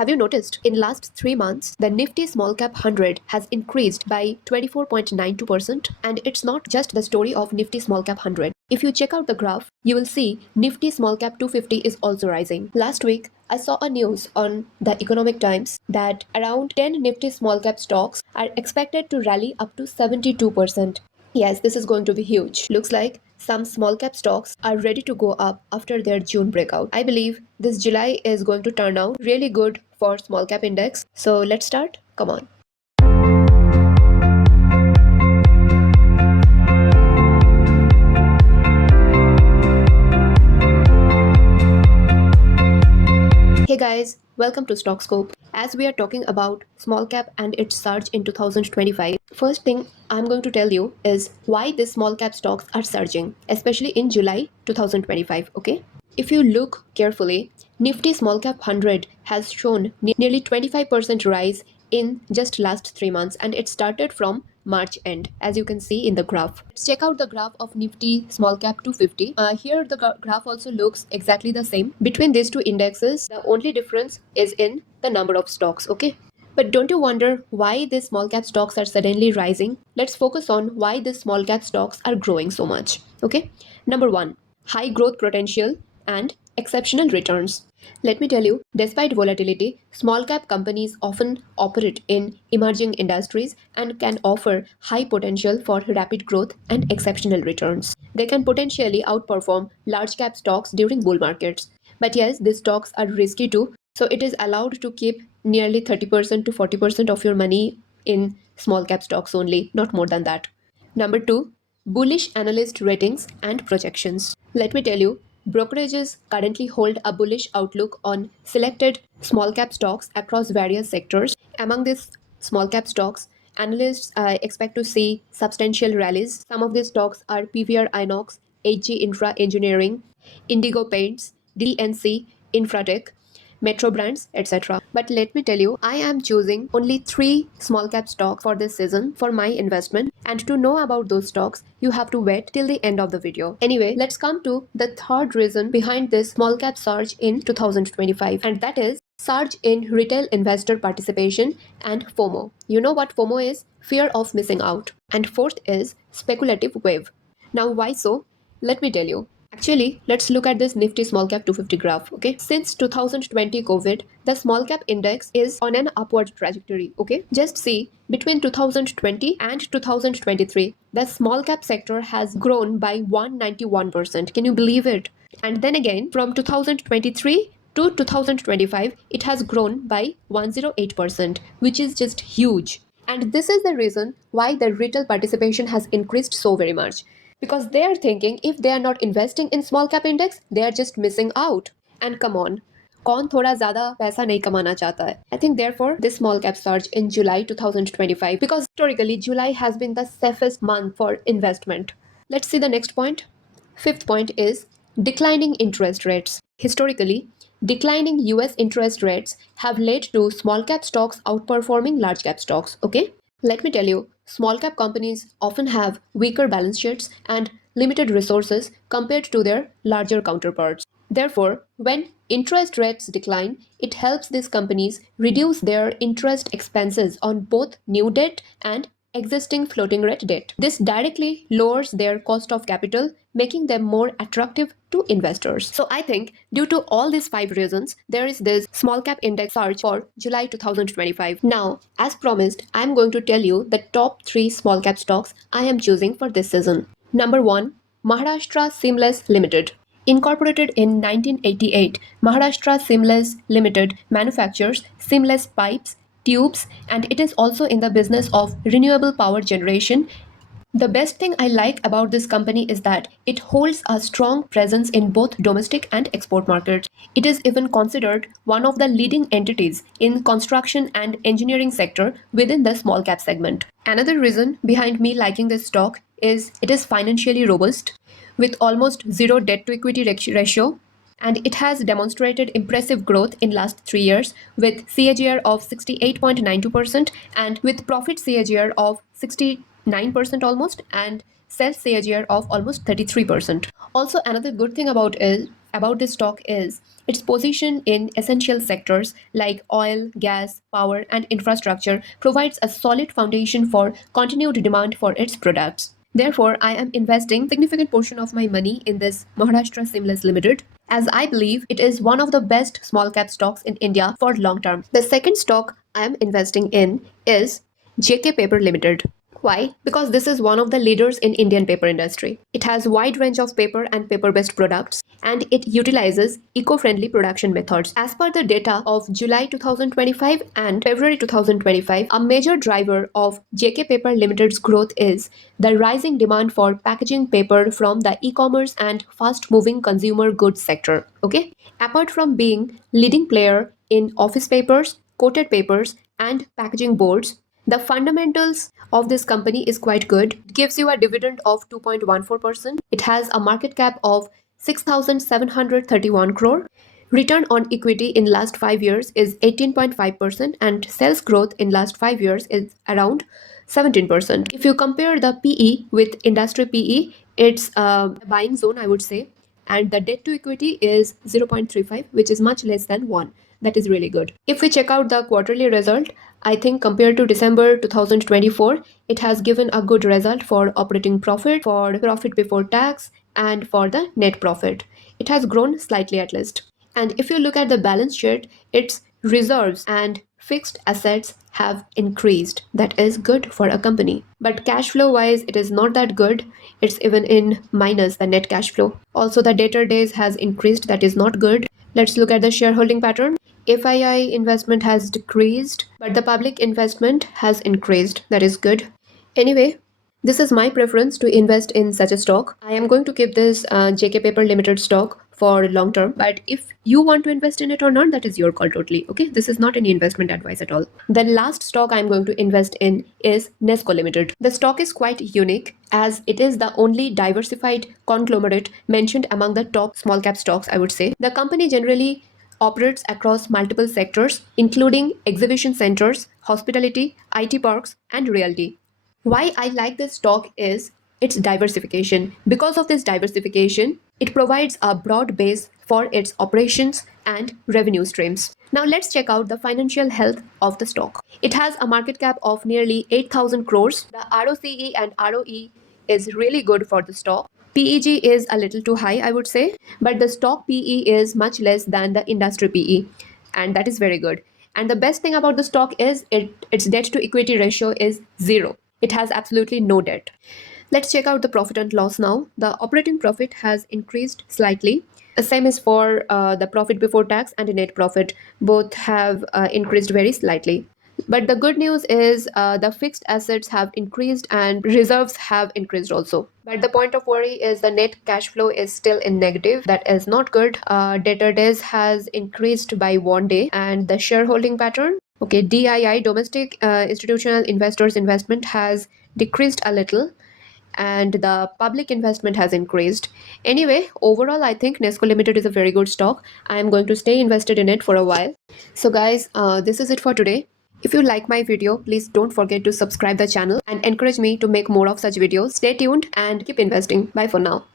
Have you noticed in last 3 months the Nifty Smallcap 100 has increased by 24.92%, and it's not just the story of Nifty Smallcap 100. If you check out the graph, you will see Nifty Smallcap 250 is also rising. Last week I saw a news on the Economic Times that around 10 Nifty Smallcap stocks are expected to rally up to 72%. Yes, this is going to be huge. Looks like some small cap stocks are ready to go up after their June breakout. I believe this July is going to turn out really good for small cap index. So let's start. Come on. Hey guys, welcome to StockScope. As we are talking about small cap and its surge in 2025, first thing I'm going to tell you is why these small cap stocks are surging, especially in July 2025, okay? If you look carefully, Nifty Small Cap 100 has shown nearly 25% rise in just last 3 months, and it started from March end, as you can see in the graph. Let's check out the graph of Nifty Small Cap 250. Here the graph also looks exactly the same. Between these two indexes, the only difference is in the number of stocks, okay? But don't you wonder why these small cap stocks are suddenly rising? Let's focus on why these small cap stocks are growing so much, okay? Number 1, high growth potential and exceptional returns. Let me tell you, despite volatility, small cap companies often operate in emerging industries and can offer high potential for rapid growth and exceptional returns. They can potentially outperform large cap stocks during bull markets. But yes, these stocks are risky too, so it is allowed to keep nearly 30% to 40% of your money in small cap stocks only, not more than that. Number 2, bullish analyst ratings and projections. Let me tell you, brokerages currently hold a bullish outlook on selected small cap stocks across various sectors. Among these small cap stocks, analysts expect to see substantial rallies. Some of these stocks are PVR Inox, HG Infra Engineering, Indigo Paints, DNC, Infratech, Metro Brands, etc. But let me tell you, I am choosing only 3 small cap stocks for this season for my investment. And to know about those stocks, you have to wait till the end of the video. Anyway, let's come to the third reason behind this small cap surge in 2025. And that is surge in retail investor participation and FOMO. You know what FOMO is? Fear of missing out. And fourth is speculative wave. Now, why so? Let me tell you. Actually, let's look at this Nifty Small Cap 250 graph, okay? Since 2020 COVID, the small cap index is on an upward trajectory, okay? Just see, between 2020 and 2023, the small cap sector has grown by 191%. Can you believe it? And then again, from 2023 to 2025, it has grown by 108%, which is just huge. And this is the reason why the retail participation has increased so very much. Because they are thinking if they are not investing in small cap index, they are just missing out. And come on, कौन थोड़ा ज़्यादा पैसा नहीं कमाना चाहता है? I think therefore this small cap surge in July 2025, because historically July has been the safest month for investment. Let's see the next point. Fifth point is declining interest rates. Historically, declining US interest rates have led to small cap stocks outperforming large cap stocks, okay? Let me tell you, small cap companies often have weaker balance sheets and limited resources compared to their larger counterparts. Therefore, when interest rates decline, it helps these companies reduce their interest expenses on both new debt and existing floating rate debt. This directly lowers their cost of capital, making them more attractive to investors. So I think due to all these 5 reasons, there is this small cap index surge for July 2025. Now, as promised, I am going to tell you the top 3 small cap stocks I am choosing for this season. Number 1, Maharashtra Seamless Limited. Incorporated in 1988, Maharashtra Seamless Limited manufactures seamless pipes, tubes, and it is also in the business of renewable power generation. The best thing I like about this company is that it holds a strong presence in both domestic and export markets. It is even considered one of the leading entities in construction and engineering sector within the small cap segment. Another reason behind me liking this stock is it is financially robust with almost zero debt to equity ratio, and it has demonstrated impressive growth in last 3 years with CAGR of 68.92% and with profit CAGR of 69% almost and sales CAGR of almost 33%. Also, another good thing about about this stock is its position in essential sectors like oil, gas, power, and infrastructure provides a solid foundation for continued demand for its products. Therefore, I am investing significant portion of my money in this Maharashtra Seamless Limited as I believe it is one of the best small cap stocks in India for long term. The second stock I am investing in is JK Paper Limited. Why? Because this is one of the leaders in Indian paper industry. It has wide range of paper and paper-based products and it utilizes eco-friendly production methods. As per the data of July 2025 and February 2025, a major driver of JK Paper Limited's growth is the rising demand for packaging paper from the e-commerce and fast-moving consumer goods sector. Okay? Apart from being leading player in office papers, coated papers, and packaging boards, the fundamentals of this company is quite good. It gives you a dividend of 2.14%. It has a market cap of 6,731 crore. Return on equity in last 5 years is 18.5% and sales growth in last 5 years is around 17%. If you compare the PE with industry PE, it's a buying zone, I would say, and the debt to equity is 0.35, which is much less than 1. That is really good. If we check out the quarterly result, I think compared to December 2024, it has given a good result for operating profit, for profit before tax, and for the net profit. It has grown slightly at least. And if you look at the balance sheet, its reserves and fixed assets have increased. That is good for a company. But cash flow wise, it is not that good. It's even in minus the net cash flow. Also, the debtor days has increased. That is not good. Let's look at the shareholding pattern. FII investment has decreased, but the public investment has increased. That is good. Anyway, this is my preference to invest in such a stock. I am going to keep this JK Paper Limited stock for long term, but if you want to invest in it or not, that is your call totally. Okay, this is not any investment advice at all. The last stock I'm going to invest in is Nesco Limited. The stock is quite unique as it is the only diversified conglomerate mentioned among the top small cap stocks, I would say. The company generally operates across multiple sectors, including exhibition centers, hospitality, IT parks, and realty. Why I like this stock is its diversification. Because of this diversification, it provides a broad base for its operations and revenue streams. Now let's check out the financial health of the stock. It has a market cap of nearly 8,000 crores. The ROCE and ROE is really good for the stock. PEG is a little too high, I would say, but the stock PE is much less than the industry PE, and that is very good. And the best thing about the stock is its debt to equity ratio is 0. It has absolutely no debt. Let's check out the profit and loss now. The operating profit has increased slightly. The same is for the profit before tax and the net profit. Both have increased very slightly. But the good news is the fixed assets have increased and reserves have increased also. But the point of worry is the net cash flow is still in negative. That is not good. Debtor days has increased by 1 day and the shareholding pattern. Okay, DII, domestic institutional investors investment has decreased a little and the public investment has increased. Anyway, overall, I think Nesco Limited is a very good stock. I am going to stay invested in it for a while. So guys, this is it for today. If you like my video, please don't forget to subscribe the channel and encourage me to make more of such videos. Stay tuned and keep investing. Bye for now.